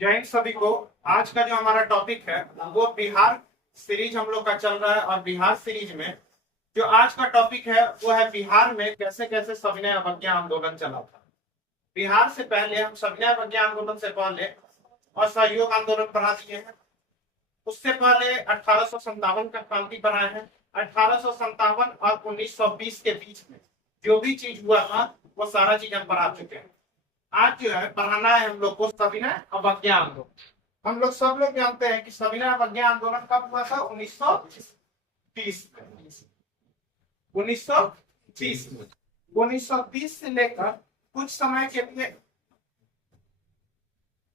जय हिंद सभी को। आज का जो हमारा टॉपिक है वो बिहार सीरीज हम लोग का चल रहा है और बिहार सीरीज में जो आज का टॉपिक है वो है बिहार में कैसे कैसे सविनय अवज्ञा आंदोलन चला था। बिहार से पहले हम सविनय अवज्ञा आंदोलन से पहले असहयोग आंदोलन पढ़ा दिए हैं। उससे पहले 1857 का क्रांति बनाए हैं। 1857 और 1920 के बीच में जो भी चीज हुआ था वो सारा चीज हम पढ़ा चुके हैं। आज जो है पढ़ाना है हम लोग को सविनय अवज्ञा आंदोलन। हम लोग सब लोग जानते हैं कि सविनय अवज्ञा आंदोलन कब हुआ था? 1930 में। 1930 में 1930 से लेकर कुछ समय के लिए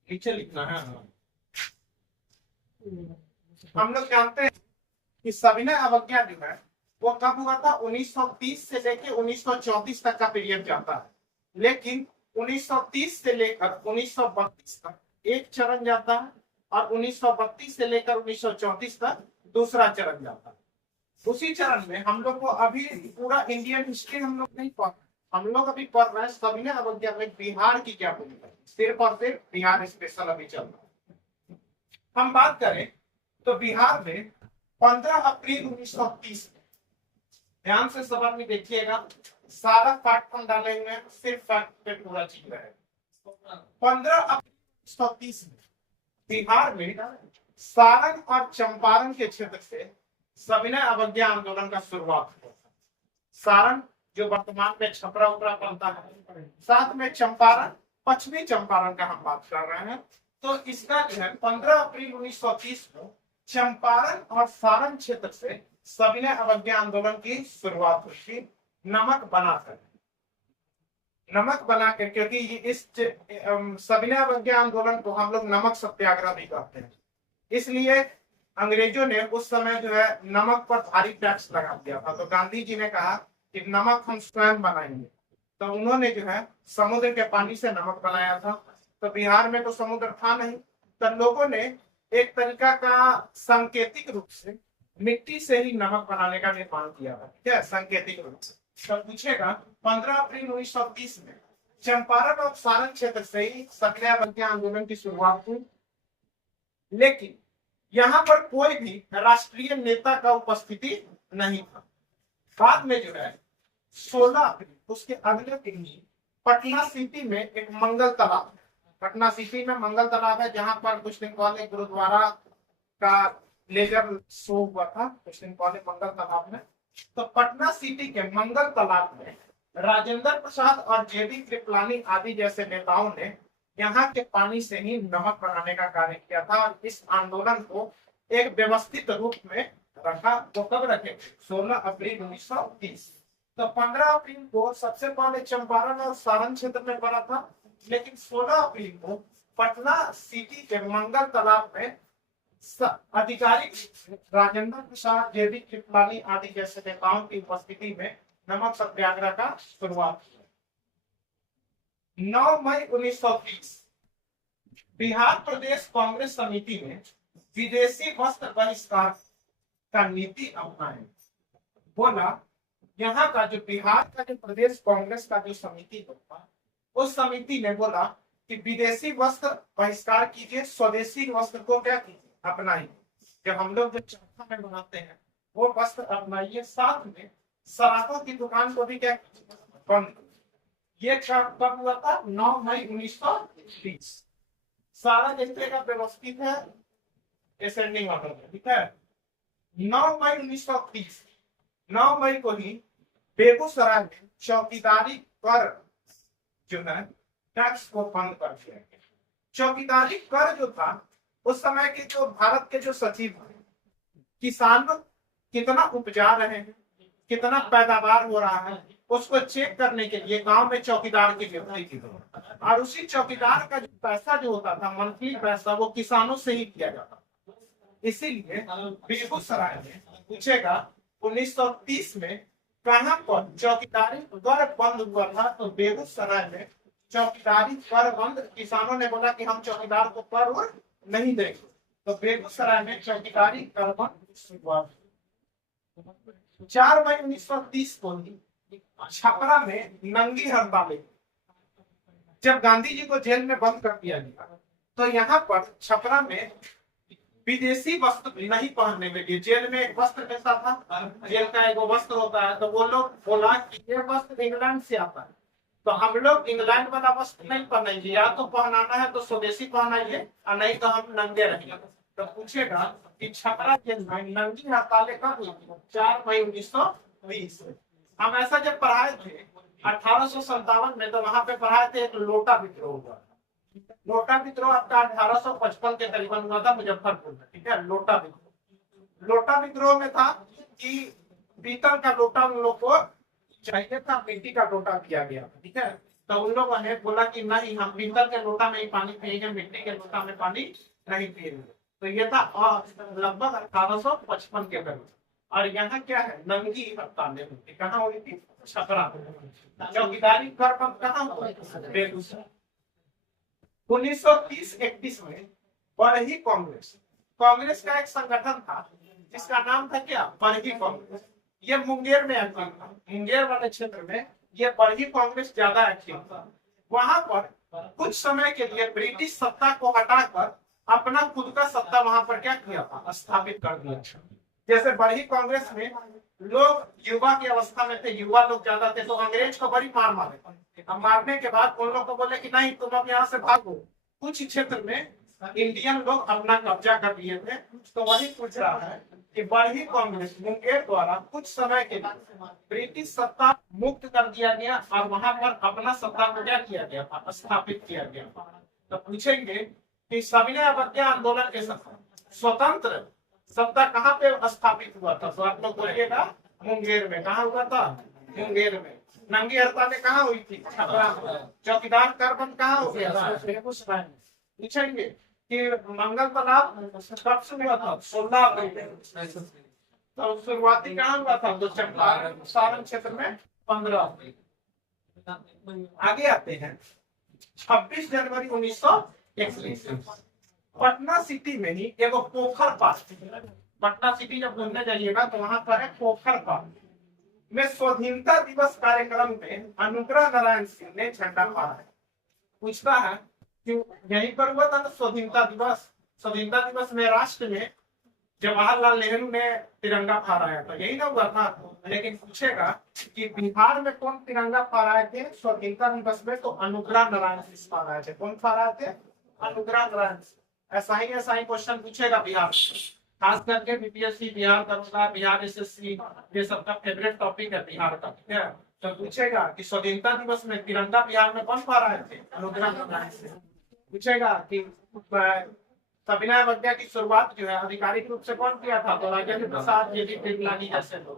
नीचे लिखना है। हम लोग जानते हैं कि सविनय अवज्ञा जो है वो कब हुआ था? 1930 से लेकर 1934 तक का पीरियड जाता है, लेकिन 1930 से लेकर 1932 तक एक चरण जाता है और 1932 से लेकर 1934 तक दूसरा चरण जाता है। उसी चरण में हम लोग को अभी पूरा इंडियन हिस्ट्री हम लोग नहीं पढ़ रहे, हम लोग अभी पढ़ रहे हैं सविनय अवज्ञा में बिहार की क्या भूमिका है। सिर्फ और सिर्फ बिहार स्पेशल अभी चल रहा है। हम बात करें तो बिहार में 15 अप्रैल 1930 में, ध्यान से सवाल में देखिएगा, सारा फैक्ट हम डाले हुए हैं, सिर्फ फैक्ट पे पूरा चीज रहेगा। 15 अप्रैल 1930 में बिहार में सारण और चंपारण के क्षेत्र से सविनय अवज्ञा आंदोलन का शुरुआत हुआ। सारण जो वर्तमान में छपरा उपरा पड़ता है, साथ में चंपारण, पश्चिमी चंपारण का हम बात कर रहे हैं। तो इसका जो है 15 अप्रैल 1930 को चंपारण और सारण क्षेत्र से सविनय अवज्ञा आंदोलन की शुरुआत हुई थी। नमक बनाकर, क्योंकि इस सविनय अवज्ञा आंदोलन को हम लोग नमक सत्याग्रह भी कहते हैं। इसलिए अंग्रेजों ने उस समय जो है नमक पर भारी टैक्स लगा दिया था। तो गांधी जी ने कहा कि नमक हम स्वयं बनाएंगे, तो उन्होंने जो है समुद्र के पानी से नमक बनाया था। तो बिहार में तो समुद्र था नहीं, तो लोगों ने एक तरीका का सांकेतिक रूप से मिट्टी से ही नमक बनाने का निर्माण किया था। क्या सांकेतिक रूप से? तो पूछेगा 15 अप्रैल 1930 में चंपारण और सारण क्षेत्र से ही सविनय अवज्ञा आंदोलन की शुरुआत हुई, लेकिन यहाँ पर कोई भी राष्ट्रीय नेता का उपस्थिति नहीं था। बाद में जो है 16 अप्रैल, उसके अगले दिन ही पटना सिटी में एक मंगल तालाब, पटना सिटी में मंगल तालाब है, जहां पर कुछ दिन पहले गुरुद्वारा का लेजर शो हुआ था, कुछ दिन पहले मंगल तालाब में। तो पटना सिटी के मंगल तालाब में राजेंद्र प्रसाद और जेबी कृपलानी आदि जैसे नेताओं ने यहाँ के पानी से ही नमक बनाने का कार्य किया था और इस आंदोलन को एक व्यवस्थित रूप में रखा। तो कब रखे? 16 अप्रैल 1930। तो 15 अप्रैल को सबसे पहले चंपारण और सारण क्षेत्र में पड़ा था, लेकिन 16 अप्रैल को पटना सिटी के मंगल तालाब में आधिकारिक राजेंद्र प्रसाद, जेबी कृपलानी आदि जैसे नेताओं की उपस्थिति में नमक सत्याग्रह का शुरुआत हुआ। 9 मई 1930 बिहार प्रदेश कांग्रेस समिति ने विदेशी वस्त्र बहिष्कार का नीति अपनाई। बोला, यहाँ का जो बिहार का जो प्रदेश कांग्रेस का जो समिति था, उस समिति ने बोला कि विदेशी वस्त्र बहिष्कार कीजिए, स्वदेशी वस्त्र को क्या कीजिए? अपनाइए। जब हम लोग जो चरखा में बनाते हैं वो वस्त्र अपनाइए, साथ में शराबों की दुकान को भी क्या बंद। ये कब हुआ था? 9 मई 1930। सारा देखिएगा व्यवस्थित है असेंडिंग ऑर्डर में, ठीक है। 9 मई 1930, 9 मई को ही बेगूसराय में चौकीदारी कर जो है टैक्स को बंद कर दिया गया। चौकीदारी कर जो था, उस समय के जो भारत के जो सचिव थे, किसान कितना उपजा रहे हैं, कितना पैदावार हो रहा है, उसको चेक करने के लिए गांव में चौकीदार की नियुक्ति की। और उसी चौकीदार का जो पैसा जो होता था, मंथली पैसा, वो किसानों से ही किया जाता था। इसीलिए बेगूसराय में पूछेगा 1930 में कहां पर चौकीदारी कर बंद हुआ था? तो बेगूसराय में चौकीदारी कर बंद। किसानों ने बोला कि हम चौकीदार को कर नहीं देंगे, तो बेगूसराय में चौकीदारी कर बंद शुरुआत। 4 मई 1930 को छपरा में नंगी हड़ताल, जब गांधी जी को जेल में बंद कर दिया गया, तो यहाँ पर छपरा में विदेशी वस्त्र नहीं पहनने के लिए, जेल में एक वस्त्र कैसा था, जेल का एक वस्त्र होता है, तो वो लोग बोला कि ये वस्त्र इंग्लैंड से आता है, तो हम लोग इंग्लैंड वाला वस्त्र नहीं पहनेंगे, या तो पहनाना है तो स्वदेशी पहनाइए और नहीं तो हम नंगे रहेंगे। तो पूछेगा कि छपरा जेल में नंगी हड़तालें कब हुई थी? 4 मई 1920। हम ऐसा जब पढ़ाए थे 1857 में, तो वहां पे पढ़ाए थे एक लोटा विद्रोह हुआ। लोटा विद्रोह आपका 1855 के करीबन हुआ था मुजफ्फरपुर में, ठीक है। लोटा विद्रोह में था कि पीतल का लोटा उन लोग को चाहिए था, मिट्टी का लोटा दिया गया, ठीक है। तो उन लोगों ने बोला कि नहीं, हम पीतल के लोटा में ही पानी पिएंगे, मिट्टी के लोटा में पानी नहीं पिएंगे। तो ये था लगभग 1855 के करीब। और यहाँ क्या है, नंगी हड़तालें हुई, कहाँ हुई थी? छपरा। चौकीदारी कर कहाँ हुआ? बेगूसराय। 1930-31 में बरही कांग्रेस, कांग्रेस का एक संगठन था जिसका नाम था क्या? बरही कांग्रेस। ये मुंगेर में एक्टिव था, मुंगेर वाले क्षेत्र में ये बरही कांग्रेस ज्यादा एक्टिव था। वहां पर कुछ समय के लिए ब्रिटिश सत्ता को हटाकर अपना खुद का सत्ता वहां पर क्या किया था? स्थापित कर दिया। जैसे बरही कांग्रेस में लोग युवा की अवस्था में थे, युवा लोग ज्यादा थे, तो अंग्रेज को बड़ी मार मारे। अब मारने के बाद उन लोग को बोले कि नहीं, तुम अब यहाँ से भागो। कुछ क्षेत्र में इंडियन लोग अपना कब्जा कर लिए थे। तो वही पूछ रहा है कि बरही कांग्रेस मुंगेर द्वारा कुछ समय के लिए ब्रिटिश सत्ता मुक्त कर दिया गया और वहां पर अपना सत्ता को क्या किया गया था? स्थापित किया गया। तो पूछेंगे कि सविनय अवज्ञा आंदोलन के समय स्वतंत्र सत्ता कहाँ पे स्थापित हुआ था? तो आप लोग बोलिएगा मुंगेर में। कहाँ हुआ था? मुंगेर में। नंगी हड़तालें कहाँ हुई थी? छपरा में। चौकीदार करबंद कहाँ हो गया था? बेगूसराय में। पूछेंगे कि मंगल तालाब कब से हुआ था? 16 अप्रैल। तो शुरुआती कहाँ हुआ था? तो चंपारण सारण क्षेत्र में 15 अप्रैल। आगे आते हैं 26 जनवरी 1941 पटना सिटी में ही एगो पोखर पार्क। पटना सिटी जब घूमने जाइएगा तो वहां पर है पोखर पार्क में स्वाधीनता दिवस कार्यक्रम में अनुग्रह नारायण सिंह ने झंडा फहराया है। पूछता है कि यहीं पर हुआ था ना स्वाधीनता दिवस? स्वाधीनता दिवस में राष्ट्र में जवाहरलाल नेहरू ने तिरंगा फहराया था, यही ना हुआ था? लेकिन पूछेगा कि बिहार में कौन तिरंगा फहराए थे स्वाधीनता दिवस में? तो अनुग्रह नारायण सिंह फहराए थे। कौन फहराए थे? अनुग्रह नारायण सिंह। ऐसा ही क्वेश्चन पूछेगा बिहार, खास करके बीपीएससी, बिहार दरोगा, बिहार एसएससी, ये सबका फेवरेट टॉपिक है बिहार का, ठीक है। तो पूछेगा कि स्वाधीनता दिवस में तिरंगा बिहार में कौन फहराए थे? अनुग्रह नारायण सिंह। पूछेगा कि सविनय अवज्ञा की शुरुआत जो है आधिकारिक रूप से कौन किया था? तो राजेंद्र प्रसाद, जेडी कृपलानी जैसे लोग।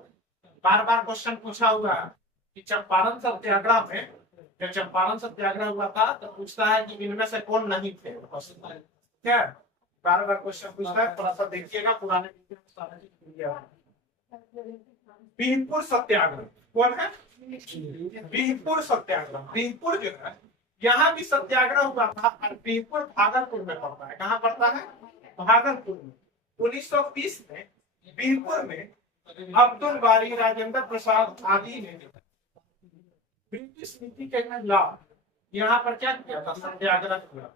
बार बार क्वेश्चन पूछा हुआ है कि चंपारण सत्याग्रह में, जब चंपारण सत्याग्रह हुआ था तो पूछता है कि इनमें से कौन नहीं थे? क्या बार बार क्वेश्चन पूछता है, थोड़ा सा देखिएगा पुराने। बीहपुर सत्याग्रह कौन है? बीहपुर सत्याग्रह। बीहपुर जो है यहाँ भी सत्याग्रह हुआ था और बीहपुर भागलपुर में पड़ता है। कहाँ पड़ता है? भागलपुर में। 1920 में बीहपुर में अब्दुल बारी, राजेंद्र प्रसाद आदि ने ब्रिटिश नीति के खिलाफ यहाँ पर क्या किया था? सत्याग्रह किया।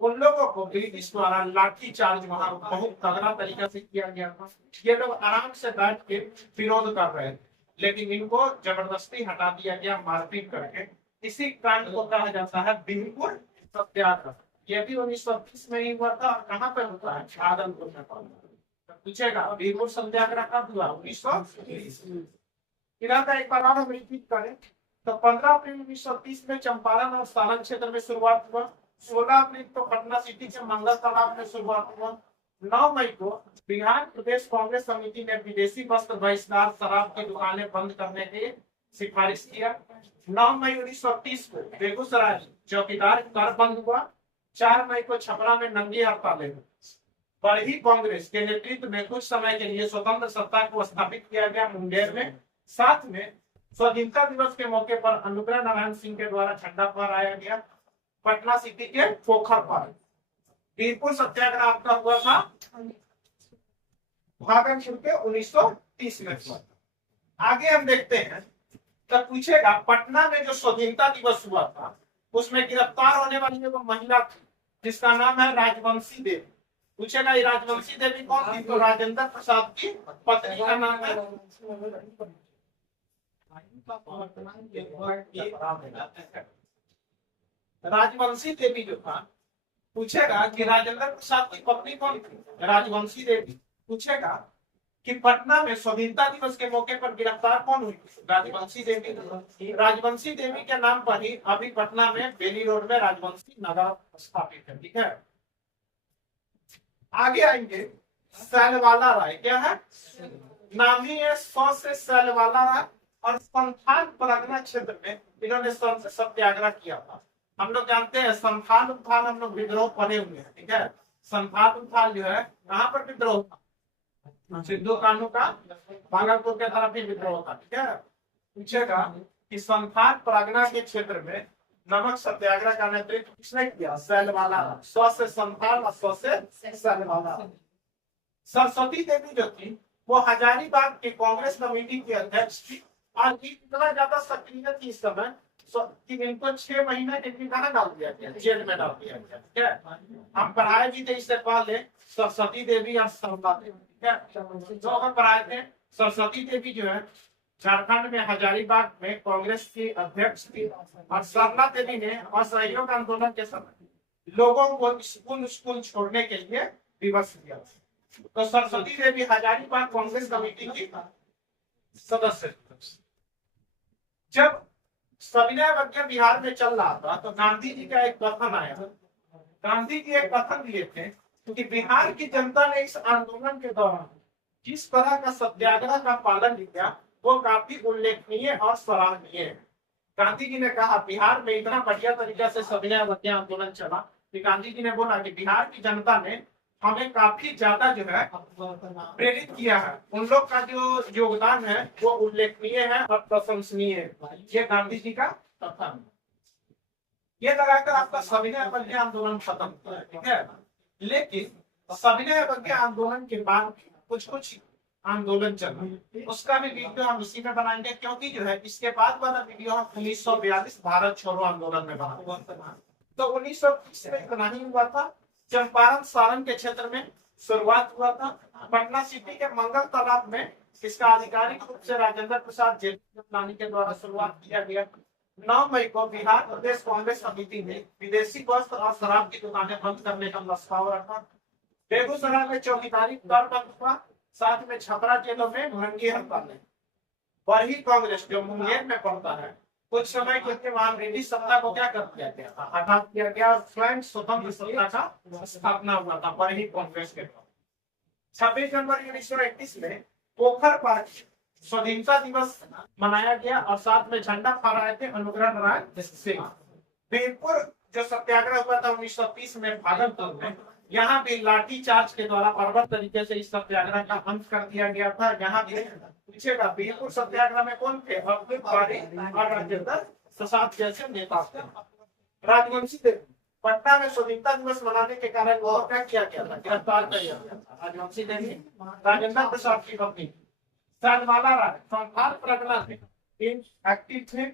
उन लोगों को ब्रिटिश द्वारा लाठी चार्ज वहां बहुत तगड़ा तरीका से किया गया था। ये लोग आराम से बैठ के विरोध कर रहे थे, लेकिन इनको जबरदस्ती हटा दिया गया मारपीट करके। इसी कांड को कहा जाता है बीहपुर सत्याग्रह। ये भी 1920 में ही हुआ था। कहाँ पे होता है? भागलपुर में। पूछेगा बीहपुर सत्याग्रह कब हुआ? 1920। इरादा एक बार हम रिपीट करें तो 15 अप्रैल 1930 में चंपारण और सारण क्षेत्र में शुरुआत हुआ। 16 अप्रैल को पटना सिटी के मंगल तालाब में शुरुआत हुआ। 9 मई को बिहार प्रदेश कांग्रेस समिति ने विदेशी वस्त्र बहिष्कार, शराब की दुकानें बंद करने की सिफारिश किया। 9 मई 1930 को बेगूसराय चौकीदार कर बंद हुआ। 4 मई को छपरा में नंगी हड़तालें हुई। बरही कांग्रेस के नेतृत्व में कुछ समय के लिए स्वतंत्र सत्ता को स्थापित किया गया मुंगेर में। साथ में स्वाधीनता दिवस के मौके पर अनुग्रह नारायण सिंह के द्वारा झंडा फहराया गया पटना सिटी के पोखर पर। बीहपुर सत्याग्रह आपका हुआ था भागलपुर के 1930 में। आगे हम देखते हैं तब पूछेगा पटना में जो स्वाधीनता दिवस हुआ था उसमें गिरफ्तार होने वाली वो महिला थी जिसका नाम है राजवंशी देवी। पूछेगा ये राजवंशी देवी कौन थी, तो राजेंद्र प्रसाद की पत्नी का नाम है राजवंशी देवी जो था। पूछेगा कि राजेंद्र प्रसाद की पत्नी कौन थी, राजवंशी देवी। पूछेगा कि पटना में स्वाधीनता दिवस के मौके पर गिरफ्तार कौन हुई, राजवंशी देवी। राजवंशी देवी के नाम पर ही अभी पटना में बेली रोड में राजवंशी नगर स्थापित है। ठीक है, आगे आएंगे सैलवाला राय। क्या है, नाम ही है 100 से सैलवाला राय, और संथाल परगना क्षेत्र में इन्होंने सत्याग्रह किया था। हम लोग जानते हैं संथाल उत्थान, हम लोग विद्रोह पढ़े हुए हैं। ठीक है, संथाल उत्थान जो है कहाँ पर विद्रोह था, सिद्धू कान्हू का भागलपुर के तरफ ही विद्रोह था। ठीक है, पूछेगा कि संथाल परगना के क्षेत्र में नमक सत्याग्रह का नेतृत्व किसने किया, सैलवाला। 100 से संथाल और 100 से सैलवाला। सरस्वती देवी जो थी वो हजारीबाग के कांग्रेस कमेटी की अध्यक्ष थी, और इतना ज्यादा सक्रिय थी इस समय कि इनको 6 महीने के लिए कहाँ डाल दिया गया, जेल में डाल दिया गया। ठीक है, हम पढ़ाए भी थे इससे पहले सरस्वती देवी और सरला देवी। ठीक है, जो हम पढ़ाए थे, सरस्वती देवी जो है झारखंड में हजारीबाग में कांग्रेस की अध्यक्ष थी, और सरला देवी ने असहयोग आंदोलन के समय लोगों को स्कूल छोड़ने के लिए विवश किया। तो सरस्वती देवी हजारीबाग कांग्रेस कमेटी की सदस्य थी। जब सविनय अवज्ञा बिहार में चल रहा था तो गांधी जी का एक कथन आया। गांधी जी एक कथन दिए थे क्योंकि बिहार की जनता ने इस आंदोलन के दौरान जिस तरह का सत्याग्रह का पालन किया वो काफी उल्लेखनीय और सराहनीय है। गांधी जी ने कहा बिहार में इतना बढ़िया तरीका से सविनय अवज्ञा आंदोलन चला कि गांधी जी ने बोला कि बिहार की जनता ने हमें काफी ज्यादा जो है प्रेरित किया है, उन लोग का जो योगदान है वो उल्लेखनीय है और प्रशंसनीय है। ये गांधी जी का कथन। ये लगाकर आपका सविनय अवज्ञा आंदोलन खत्म हुआ। ठीक है, लेकिन सविनय अवज्ञा आंदोलन के बाद कुछ आंदोलन चला, उसका भी वीडियो हम इसी में बनाएंगे, क्योंकि जो है इसके बाद वाला वीडियो हम 1942 भारत छोड़ो आंदोलन में बनाएंगे। तो 1930 में इतना ही हुआ था। चंपारण सारण के क्षेत्र में शुरुआत हुआ था। पटना सिटी के मंगल तालाब में इसका आधिकारिक रूप से राजेंद्र प्रसाद जेठमलानी के द्वारा शुरुआत किया गया। 9 मई को बिहार प्रदेश कांग्रेस समिति ने विदेशी वस्त्र और शराब की दुकानें बंद करने का प्रस्ताव रखा। बेगूसराय में चौकीदारी दर बंद हुआ, साथ में छपरा जेलों में भंगी हड़तालें। बरही कांग्रेस जो मुंगेर में पड़ता है, कुछ समय के लिए वहां ब्रिटिश सत्ता को क्या कर दिया गया था, हटा दिया गया। स्वयं स्वतंत्र सत्ता का स्थापना हुआ था बरही कांग्रेस के द्वारा। 26 जनवरी 1931 में पोखर पार्क स्वाधीनता दिवस मनाया गया और साथ में झंडा फहराए थे अनुग्रह नारायण सिंह। वीरपुर जो सत्याग्रह हुआ था 1930 में भागलपुर में, यहाँ भी लाठी चार्ज के द्वारा बर्बर तरीके से इस सत्याग्रह का अंत कर दिया गया था। यहाँ भी पूछेगा वीरपुर सत्याग्रह में कौन थे, अब्दुल बारी और राजेंद्र प्रसाद जैसे नेता थे। राजवंशी देवी पटना में स्वाधीनता दिवस मनाने के कारण वो क्या किया गया था, गिरफ्तार कर लिया गया था। राजवंशी देवी राजेंद्र प्रसाद की पत्नी। सैलवाला राय संथाल परगना में एक्टिव थे।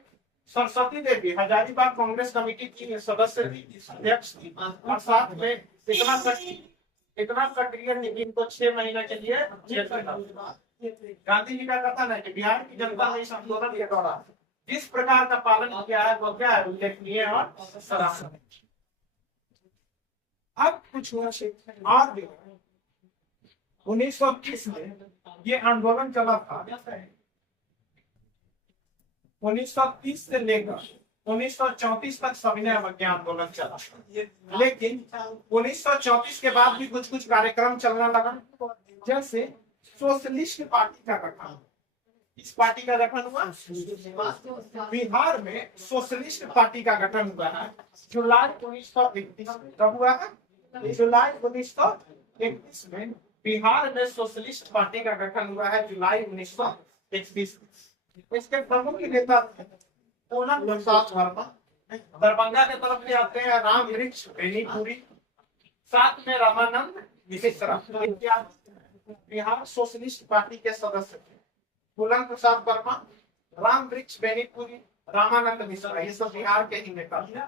सरस्वती देवी हजारीबाग कांग्रेस कमेटी की सदस्य थी, अध्यक्ष थी, और साथ में इतना सक्रिय इनको 6 महीने के लिए जेल में डाल दिया। गांधी जी का कथन है कि बिहार की जनता ने इस आंदोलन के दौरान जिस प्रकार का पालन किया है वो क्या है, उल्लेखनीय और सराहनीय। अब कुछ और भी 1930 में ये आंदोलन चला था। 1930 से लेकर 1934 तक सविनय अवज्ञा आंदोलन चला, लेकिन 1934 के बाद भी कुछ कार्यक्रम चलने लगा। जैसे सोशलिस्ट पार्टी का गठन, इस पार्टी का गठन हुआ बिहार में। सोशलिस्ट पार्टी का गठन हुआ है जुलाई 1931 में। कब हुआ है, जुलाई 1931 में बिहार में सोशलिस्ट पार्टी का गठन हुआ है, जुलाई 1931। इसके प्रमुख नेता पूनम प्रसाद वर्मा। दरभंगा के तरफ से आते हैं राम वृक्ष बेनीपुरी, साथ में रामानंद मिश्रा बिहार सोशलिस्ट पार्टी के सदस्य थे। पूनम प्रसाद वर्मा, राम वृक्ष बेनीपुरी, रामानंद मिश्रा, ये सब बिहार के ही नेता थे।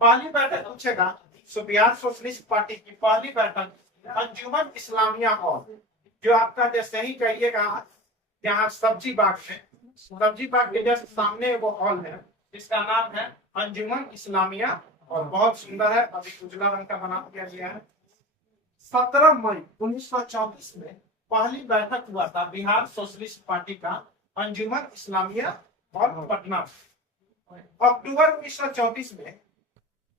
पहली बैठक पूछेगा सो बिहार सोशलिस्ट पार्टी की पहली बैठक अंजुमन इस्लामिया हॉल, जो आपका जैसे ही कहिएगा यहाँ सब्जी बाग है, सब्जी बाग के जस्ट सामने वो हॉल है जिसका नाम है अंजुमन इस्लामिया और बहुत सुंदर है, अभी उजला रंग का बना दिया गया है। 17 मई 1934 में पहली बैठक हुआ था बिहार सोशलिस्ट पार्टी का अंजुमन इस्लामिया और पटना। अक्टूबर 1934 में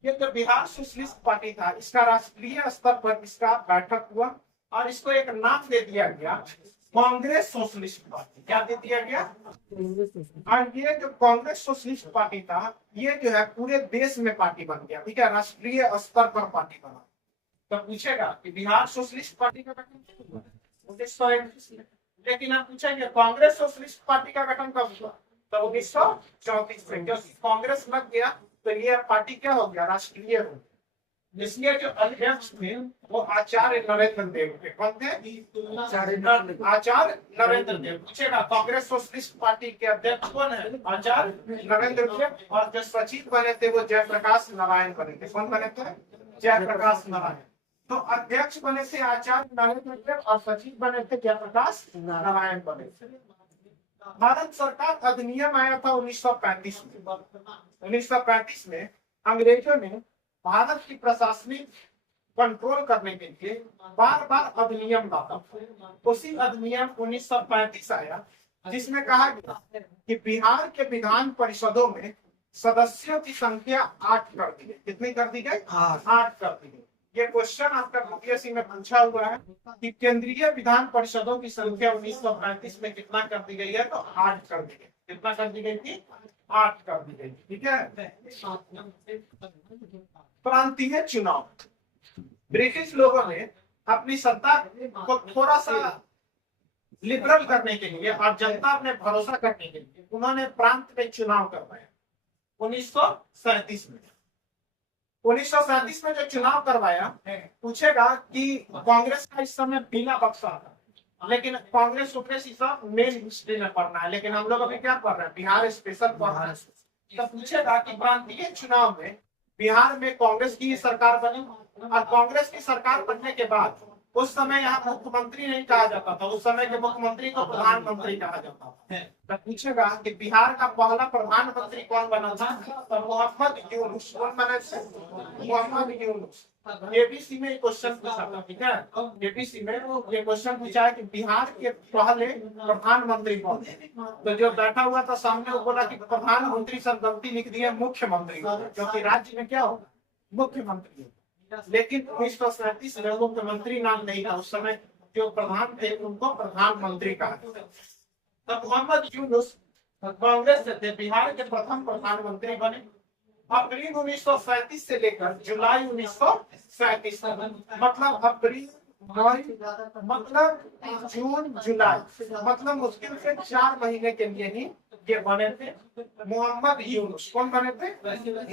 ये जो बिहार सोशलिस्ट पार्टी था इसका राष्ट्रीय स्तर पर इसका बैठक हुआ और इसको एक नाम दे दिया गया कांग्रेस सोशलिस्ट पार्टी। क्या दे दिया गया? और ये जो कांग्रेस सोशलिस्ट पार्टी था ये जो है पूरे देश में पार्टी बन गया, ठीक है, राष्ट्रीय स्तर पर पार्टी बना। तो पूछेगा कि बिहार सोशलिस्ट पार्टी का गठन 1931 में, लेकिन आप पूछेंगे कांग्रेस सोशलिस्ट पार्टी का गठन कब हुआ? तो 1934 में, क्योंकि कांग्रेस लग गया तो ये पार्टी क्या हो गया? राष्ट्रीय हो गया। इसलिए जो अध्यक्ष थे वो आचार्य नरेंद्र देव थे। कौन थे? आचार्य नरेंद्र देव। पूछेगा कांग्रेस सोशलिस्ट पार्टी के अध्यक्ष कौन है? आचार्य नरेंद्र देव। और जो सचिव बने थे वो जयप्रकाश नारायण बने थे। कौन बने थे? जयप्रकाश नारायण। तो अध्यक्ष बने थे आचार्य नरेंद्र देव और सचिव बने थे जयप्रकाश नारायण बने थे। भारत सरकार अधिनियम आया था 1935 में। 1935 में अंग्रेजों ने भारत की प्रशासनिक कंट्रोल करने के लिए बार बार अधिनियम लाता। उसी अधिनियम 1935 आया जिसमें कहा गया कि बिहार के विधान परिषदों में सदस्यों की संख्या 8 कर दी गई। कितनी कर दी गई? 8 कर दी गई। ये क्वेश्चन आपका यूपीएससी में पूछा हुआ है कि केंद्रीय विधान परिषदों की संख्या 1935 में कितना कर दी गई है? तो 8 कर दी गई। कितना कर दी गई थी? 8 कर दी गई। ठीक है। प्रांतीय चुनाव, ब्रिटिश लोगों ने अपनी सत्ता को थोड़ा सा लिबरल करने के लिए और जनता में भरोसा करने के लिए उन्होंने प्रांत में चुनाव करवाया 1937 में। 1937 में जो चुनाव करवाया, पूछेगा कि कांग्रेस का इस समय पीला बक्सा था, लेकिन कांग्रेस मेन हिस्ट्री में पढ़ना है, लेकिन हम लोग अभी क्या पढ़ रहे हैं? बिहार स्पेशल पढ़ रहे हैं। तो पूछेगा कि प्रांतीय चुनाव में बिहार में कांग्रेस की सरकार बनी और कांग्रेस की सरकार बनने के बाद उस समय यहाँ मुख्यमंत्री नहीं कहा जाता था, उस समय के मुख्यमंत्री को प्रधानमंत्री कहा जाता था। तो पूछेगा कि बिहार का पहला प्रधानमंत्री कौन बना था? तो मोहम्मद यूनुस। कौन बने थे? मोहम्मद यूनुस। एबीसी में क्वेश्चन पूछा था, ठीक है, एबीसी में ये क्वेश्चन पूछा है कि बिहार के पहले प्रधानमंत्री कौन? तो जो बैठा हुआ था सामने वो बोला कि प्रधानमंत्री सर गलती लिख दी है, मुख्यमंत्री, क्योंकि राज्य में क्या होगा? मुख्यमंत्री। लेकिन 1937 में मुख्यमंत्री नाम नहीं था, उस समय जो प्रधान थे उनको प्रधानमंत्री कहा। तब मोहम्मद यूनुस कांग्रेस से थे, बिहार के प्रथम प्रधानमंत्री बने। अप्रैल 1937 से लेकर जुलाई 1937 तक, मतलब अप्रैल मई मतलब जून जुलाई, मतलब मुश्किल से 4 महीने के लिए ही ये बने थे मोहम्मद यूनुस। कौन बने थे?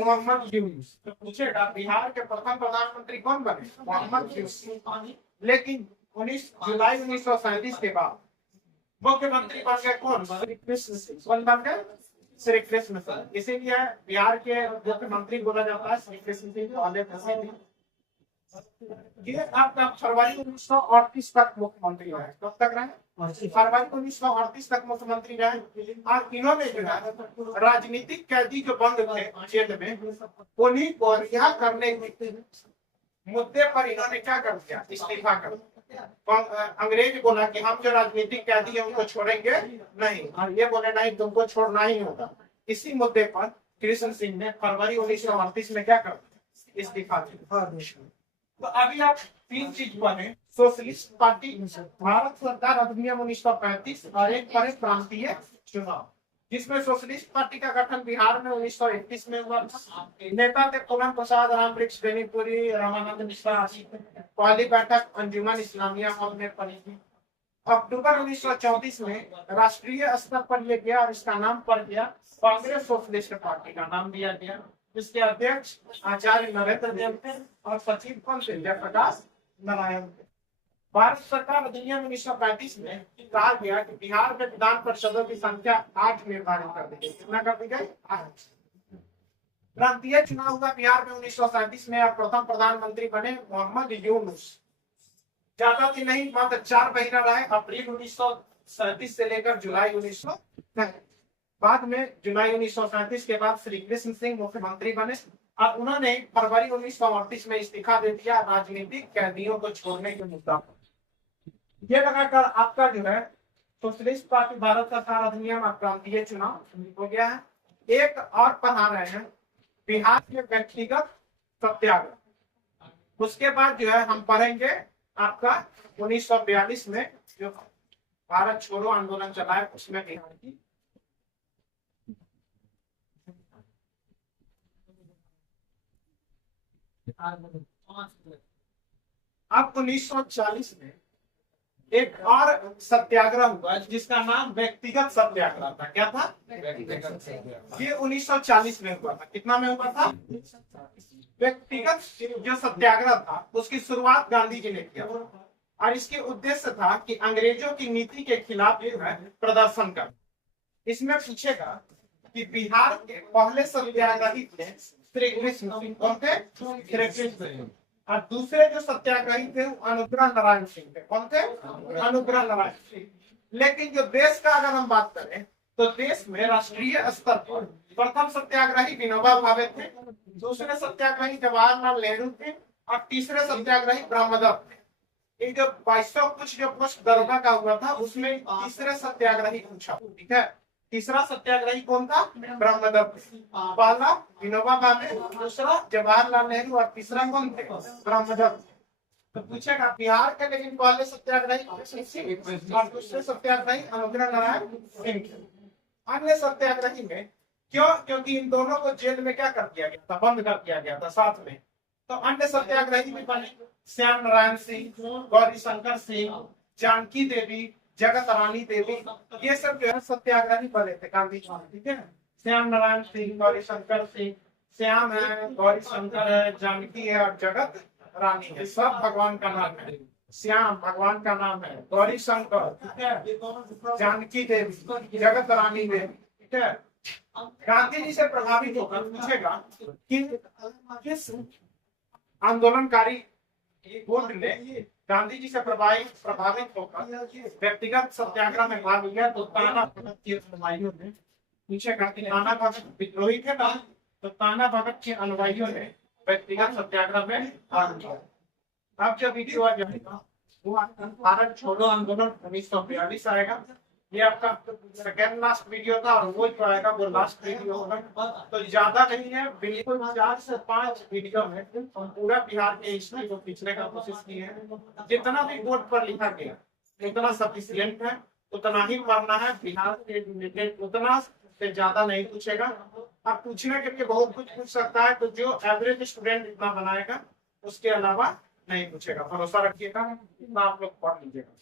मोहम्मद यूनुस। तो पूछेगा बिहार के प्रथम प्रधानमंत्री कौन बने? मोहम्मद यूनुस। लेकिन 19 जुलाई 1937 के बाद मुख्यमंत्री बन गए कौन? श्री कृष्ण सिंह। कौन बन गए? श्री कृष्ण सिंह। इसीलिए बिहार के मुख्यमंत्री बोला जाता है श्री कृष्ण सिंह। पहले ये आपका फरवरी 1938 तक मुख्यमंत्री रहे। कब तक रहे? फरवरी 1938 तक मुख्यमंत्री रहे। और इन्होंने जो है राजनीतिक कैदी जो बंद थे जेल में, उन्हीं को रिहा करने के मुद्दे पर इन्होंने क्या कर दिया? इस्तीफा कर दिया। अंग्रेज बोला कि हम जो राजनीतिक कैदी है उनको छोड़ेंगे नहीं, और ये बोले नहीं तुमको छोड़ना ही होगा। इसी मुद्दे पर कृष्ण सिंह ने फरवरी 1938 में क्या कर दिया? इस्तीफा दिया। तो अभी आप 3 चीज पढ़े, सोशलिस्ट पार्टी, भारत सरकार अधिनियम 1935 और एक पढ़े प्रांतीय चुनाव, जिसमें सोशलिस्ट पार्टी का गठन बिहार में 1931 में हुआ। नेता थे पूरन प्रसाद, रामवृक्ष बेनीपुरी, रामानंद मिश्रा। पहली बैठक अंजुमन इस्लामिया हॉल में पड़ी थी। अक्टूबर 1934 में राष्ट्रीय स्तर पर यह गया और इसका नाम पड़ गया कांग्रेस सोशलिस्ट पार्टी का नाम दिया गया। इसके अध्यक्ष आचार्य नरेंद्र देव थे और सचिव कौन थे? जयप्रकाश नारायण थे। भारत सरकार अधिनियम 1935 में कहा गया कि बिहार में विधान परिषदों की संख्या 8 निर्धारित कर दी गई। कितना कर दी गई? 8। प्रांतीय चुनाव हुआ बिहार में 1937 में, और प्रथम प्रधानमंत्री बने मोहम्मद यूनुस। ज्यादा दिन नहीं, मात्र 4 महीना रहे, अप्रैल 1937 से लेकर जुलाई 1937। बाद में जुलाई 1937 के बाद श्री कृष्ण सिंह मुख्यमंत्री बने, और उन्होंने फरवरी 1938 में इस्तीफा दे दिया राजनीतिक कैदियों को छोड़ने के मुद्दा पर। ये लगाकर आपका जो है सोशलिस्ट पार्टी भारत का सारा अधिनियम और प्रांतीय चुनाव हो गया है। एक और पढ़ा रहे हैं बिहार के व्यक्तिगत सत्याग्रह। उसके बाद जो है हम पढ़ेंगे आपका 1942 में जो भारत छोड़ो आंदोलन चला है, उसमें बिहार की अब 1940 में एक और सत्याग्रह हुआ जिसका नाम व्यक्तिगत सत्याग्रह था। क्या था? ये 1940 में हुआ था। कितना में हुआ था? व्यक्तिगत जो सत्याग्रह था उसकी शुरुआत गांधी जी ने किया, और इसके उद्देश्य था कि अंग्रेजों की नीति के खिलाफ जो है प्रदर्शन कर। इसमें पूछेगा कि बिहार के पहले सत्याग्रही थे श्री कृष्ण सिंह। कौन थे? श्री कृष्ण सिंह। और दूसरे जो सत्याग्रही थे वो अनुग्रह नारायण सिंह थे। कौन थे? अनुग्रह नारायण सिंह। लेकिन जो देश का अगर हम बात करें तो देश में राष्ट्रीय स्तर पर प्रथम सत्याग्रही विनोबा भावे थे, दूसरे सत्याग्रही जवाहरलाल नेहरू थे, और तीसरे सत्याग्रही ब्रह्मदत्त थे। ये जो 2200 कुछ जो पोस्ट दरोगा का हुआ था उसमें तीसरे सत्याग्रही पूछा। ठीक है, तीसरा सत्याग्रही कौन था? ब्रह्मदत्त। पहला विनोबा भावे, दूसरा जवाहरलाल नेहरू, और तीसरा कौन थे? ब्रह्मदत्त। तो पूछेगा बिहार के लेकिन पहले सत्याग्रही और दूसरे सत्याग्रही अनुग्रह नारायण सिंह। अन्य सत्याग्रही में क्यों? क्योंकि इन दोनों को जेल में क्या कर दिया गया था? बंद कर दिया गया था साथ में। तो अन्य सत्याग्रही भी बने श्याम नारायण सिंह, गौरी शंकर सिंह, जानकी देवी, जगत रानी देवी। ये सब जो है सत्याग्रही बने थे गांधी जी। ठीक है, श्याम नारायण सिंह, गौरी शंकर सिंह, श्याम है, गौरी शंकर है, जानकी है, और जगत रानी है। सब भगवान का नाम है। श्याम भगवान का नाम है, गौरी शंकर, ठीक है, जानकी देवी, जगत रानी देवी। ठीक है, गांधी जी से प्रभावित होकर पूछेगा कि किस आंदोलनकारी गुट ने गांधी जी से प्रभावित होकर व्यक्तिगत सत्याग्रह में भाग लिया। तो ताना भगत के अनुयायियों ने पूछेगा कि ताना भगत विद्रोही थे ना? तो ताना भगत के अनुयायियों ने व्यक्तिगत सत्याग्रह में भाग लिया। अब जब वीडियो आ जाएगा वो भारत छोड़ो आंदोलन 1942 आएगा। ये आपका सेकेंड लास्ट वीडियो था, और वो जो आएगा वो लास्ट वीडियो होगा। तो ज्यादा नहीं है, बिल्कुल 4 से 5 वीडियो में हम पूरा बिहार के हिस्ट्री को खींचने का कोशिश की है। जितना भी बोर्ड पर लिखा गया उतना सफिशिएंट है, उतना ही पढ़ना है। बिहार के रिलेटेड उतना से ज्यादा नहीं पूछेगा। अब पूछने के लिए बहुत कुछ पूछ सकता है, तो जो एवरेज स्टूडेंट इतना बनाएगा उसके अलावा नहीं पूछेगा। भरोसा रखिएगा, इतना आप लोग पढ़ लीजिएगा।